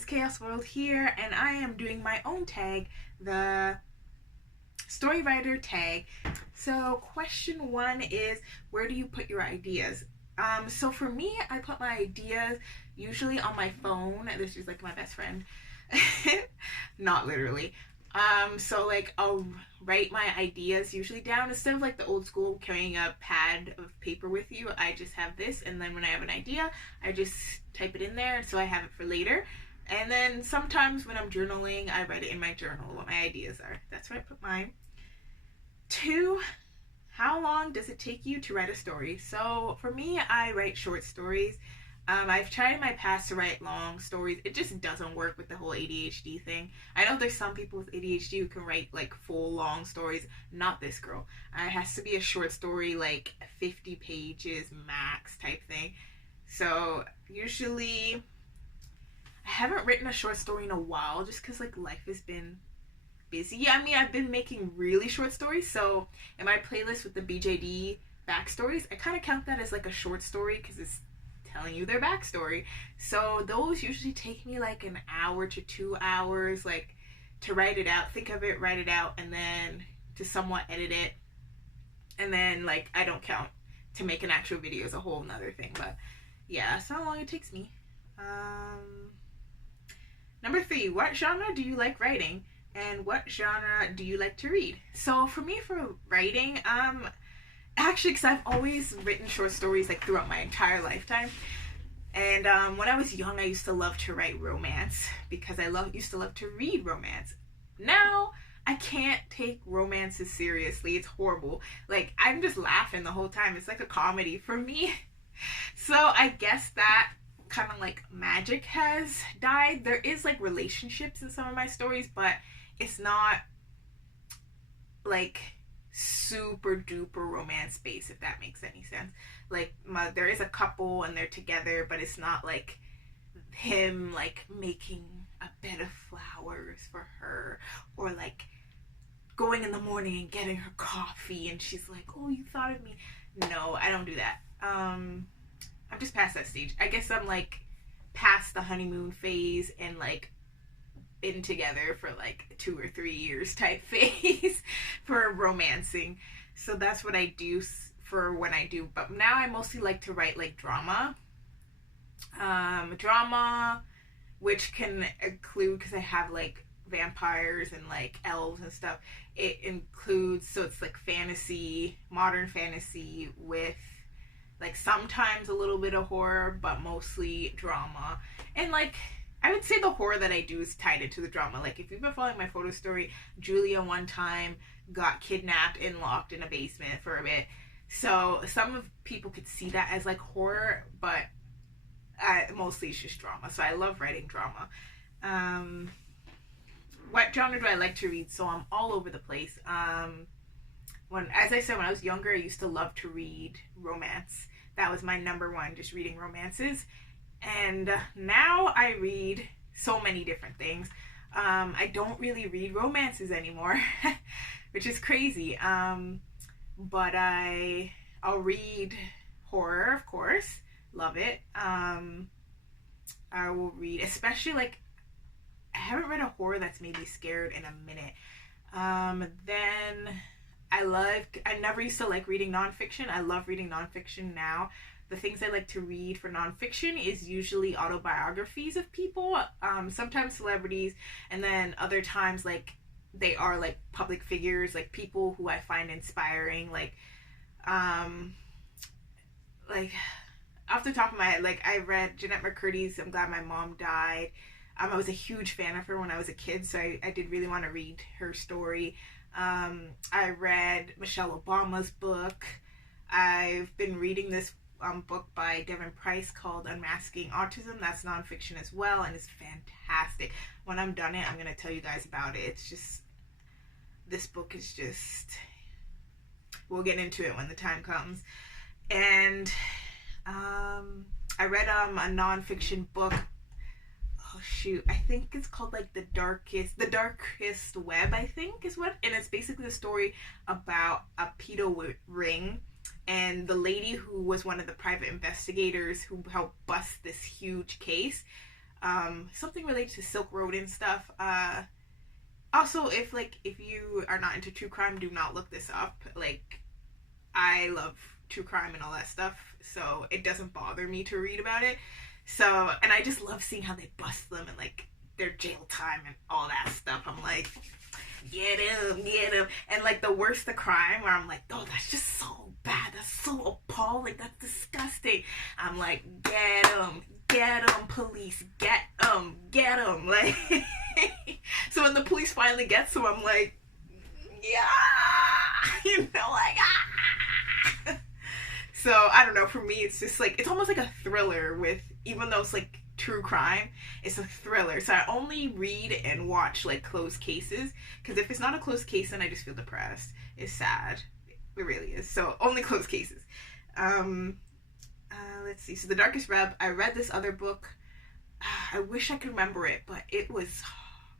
it's Chaos World here, and I am doing my own tag, the story writer tag. So question one is, where do you put your ideas? So for me, I put my ideas usually on my phone. This is like my best friend. Not literally. So like I'll write my ideas usually down instead of like the old school carrying a pad of paper with you. I just have this, and then when I have an idea, I just type it in there so I have it for later. And then sometimes when I'm journaling, I write it in my journal what my ideas are. That's where I put mine. Two, how long does it take you to write a story? So for me, I write short stories. I've tried in my past to write long stories. It just doesn't work with the whole ADHD thing. I know there's some people with ADHD who can write like full long stories. Not this girl. It has to be a short story, like 50 pages max type thing. So usually, I haven't written a short story in a while just because like life has been busy. I mean, I've been making really short stories. So in my playlist with the BJD backstories, I kind of count that as like a short story because it's telling you their backstory. So those usually take me like an hour to 2 hours, like to write it out, think of it, write it out, and then to somewhat edit it. And then like I don't count to make an actual video is a whole nother thing. But yeah, that's how long it takes me. Number three, what genre do you like writing? And what genre do you like to read? So for me, for writing, actually, because I've always written short stories like throughout my entire lifetime. And when I was young, I used to love to write romance because I used to love to read romance. Now, I can't take romances seriously. It's horrible. Like, I'm just laughing the whole time. It's like a comedy for me. So I guess that kind of like magic has died. There is like relationships in some of my stories, but it's not like super duper romance based, if that makes any sense. Like there is a couple and they're together, but it's not like him like making a bed of flowers for her, or like going in the morning and getting her coffee and she's like, oh, you thought of me. No, I don't do that. I'm just past that stage. I guess I'm like past the honeymoon phase and like been together for like 2 or 3 years type phase for romancing. So that's what I do for when I do. But now I mostly like to write like drama. Drama, which can include, because I have like vampires and like elves and stuff. It includes, so it's like fantasy, modern fantasy with like sometimes a little bit of horror, but mostly drama. And like I would say the horror that I do is tied into the drama. Like if you've been following my photo story, Julia one time got kidnapped and locked in a basement for a bit. So some of people could see that as like horror, but mostly it's just drama. So I love writing drama. What genre do I like to read? So I'm all over the place. As I said, when I was younger, I used to love to read romance. That was my number one, just reading romances. And now I read so many different things. I don't really read romances anymore, which is crazy. But I'll read horror, of course. Love it. I will read, especially like, I haven't read a horror that's made me scared in a minute. Then I never used to like reading nonfiction. I love reading nonfiction now. The things I like to read for nonfiction is usually autobiographies of people, sometimes celebrities, and then other times like they are like public figures, like people who I find inspiring, like off the top of my head, like I read Jeanette McCurdy's I'm Glad My Mom Died. I was a huge fan of her when I was a kid, so I did really want to read her story. I read Michelle Obama's book. I've been reading this book by Devin Price called Unmasking Autism. That's nonfiction as well, and it's fantastic. When I'm done it, I'm going to tell you guys about it. It's just, this book is just, we'll get into it when the time comes. And I read a nonfiction book. Oh shoot, I think it's called like the darkest web, I think is what, and it's basically a story about a pedo ring and the lady who was one of the private investigators who helped bust this huge case. something related to Silk Road and stuff. Also, if you are not into true crime, do not look this up. Like, I love true crime and all that stuff, so it doesn't bother me to read about it. So, and I just love seeing how they bust them and like their jail time and all that stuff. I'm like, get him. And like the worse the crime, where I'm like, oh, that's just so bad. That's so appalling. That's disgusting. I'm like, get him, police, get him. Like, so when the police finally gets him, I'm like, yeah, like, ah. So I don't know. For me, it's just like, it's almost like a thriller with, even though it's like true crime, it's a thriller. So I only read and watch like closed cases, because if it's not a closed case, then I just feel depressed. It's sad. It really is. So only closed cases. Let's see. So The Darkest Web. I read this other book. I wish I could remember it, but it was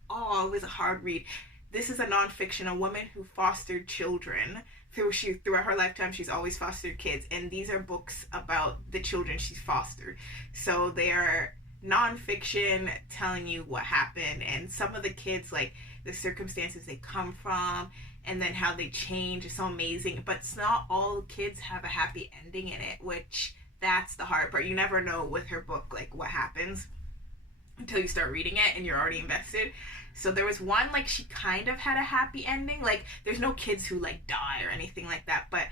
a hard read. This is a nonfiction. A woman who fostered children throughout her lifetime. She's always fostered kids, and these are books about the children she's fostered. So they are nonfiction, telling you what happened, and some of the kids, like the circumstances they come from, and then how they change. It's so amazing. But it's not all kids have a happy ending in it, which that's the hard part. You never know with her book like what happens until you start reading it and you're already invested. So there was one, like, she kind of had a happy ending. Like, there's no kids who like die or anything like that, but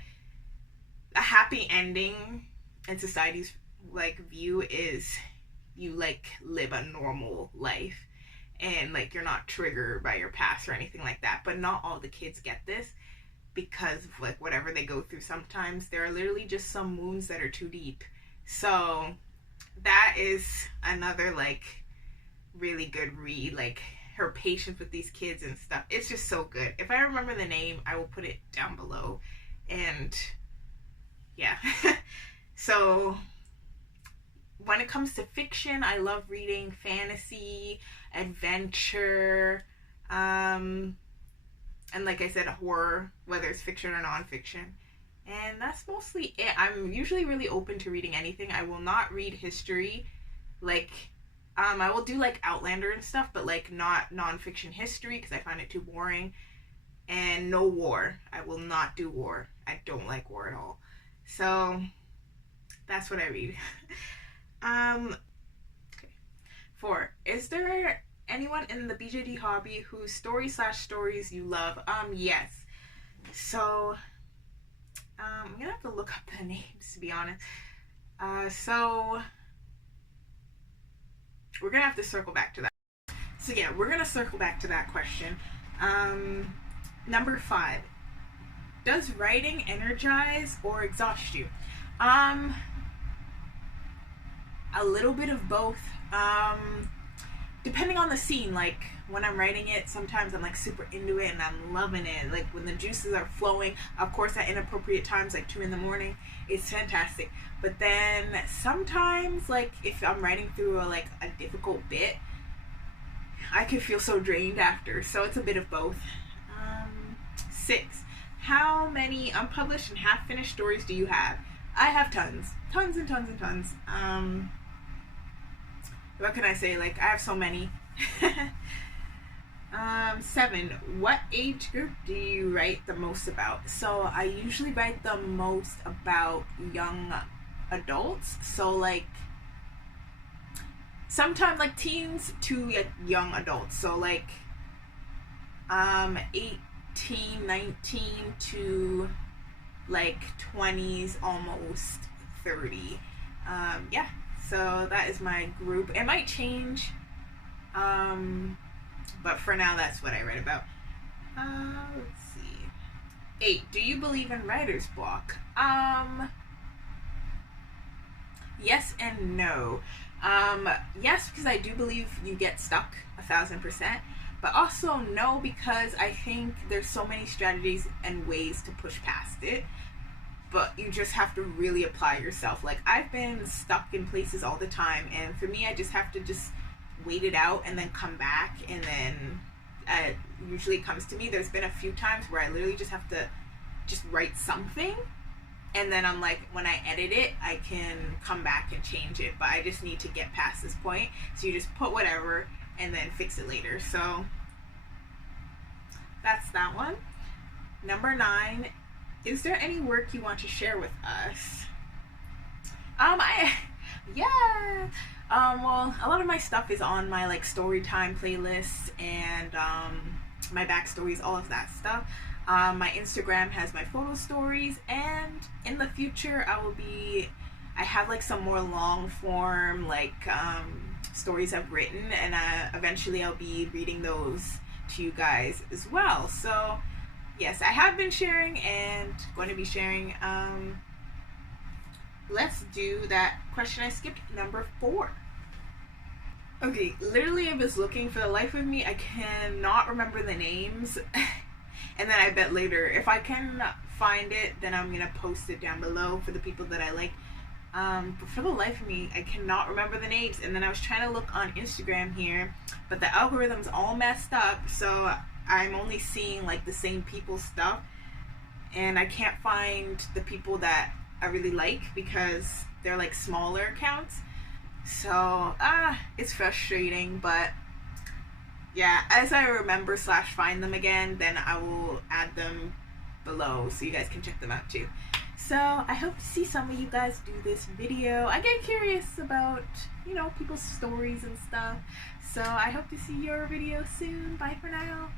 a happy ending in society's like view is you like live a normal life and like you're not triggered by your past or anything like that. But not all the kids get this, because of like whatever they go through. Sometimes there are literally just some wounds that are too deep. So that is another like really good read, like her patience with these kids and stuff. It's just so good. If I remember the name, I will put it down below. And yeah. So when it comes to fiction, I love reading fantasy, adventure, and like I said, horror, whether it's fiction or non-fiction. And that's mostly it. I'm usually really open to reading anything. I will not read history. Like, I will do like Outlander and stuff, but like not non-fiction history, because I find it too boring. And no war. I will not do war. I don't like war at all. So that's what I read. Okay. 4. Is there anyone in the BJD hobby whose stories you love? Yes. So I'm gonna have to look up the names, to be honest. So we're gonna have to circle back to that. So yeah, we're gonna circle back to that question. Number 5. Does writing energize or exhaust you? A little bit of both. Depending on the scene, like when I'm writing it, sometimes I'm like super into it and I'm loving it. Like when the juices are flowing, of course at inappropriate times, like 2 a.m, it's fantastic. But then sometimes, like if I'm writing through a difficult bit, I could feel so drained after. So it's a bit of both. 6. How many unpublished and half-finished stories do you have? I have tons and tons. What can I say? Like, I have so many. 7. What age group do you write the most about? So I usually write the most about young adults. So like sometimes like teens to young adults. So like 18, 19 to like 20s, almost 30. Yeah. So that is my group. It might change, but for now, that's what I write about. Let's see. 8. Do you believe in writer's block? Yes and no. Yes, because I do believe you get stuck 1,000%, but also no, because I think there's so many strategies and ways to push past it. But you just have to really apply yourself. Like, I've been stuck in places all the time, and for me, I just have to just wait it out and then come back, and then usually it comes to me. There's been a few times where I literally just have to just write something, and then I'm like, when I edit it, I can come back and change it, but I just need to get past this point. So you just put whatever and then fix it later. So that's that one. Number 9, is there any work you want to share with us? Well, a lot of my stuff is on my like story time playlists and my backstories, all of that stuff. My Instagram has my photo stories, and in the future I have like some more long form like stories I've written, and eventually I'll be reading those to you guys as well. So yes, I have been sharing and going to be sharing. Let's do that question I skipped, number 4. Okay, literally I was looking for the life of me. I cannot remember the names. And then I bet later, if I can find it, then I'm going to post it down below for the people that I like. But for the life of me, I cannot remember the names. And then I was trying to look on Instagram here, but the algorithm's all messed up. So I'm only seeing like the same people's stuff. And I can't find the people that I really like because they're like smaller accounts. So it's frustrating, but yeah, as I remember / find them again, then I will add them below so you guys can check them out too. So I hope to see some of you guys do this video. I get curious about, you know, people's stories and stuff. So I hope to see your video soon. Bye for now.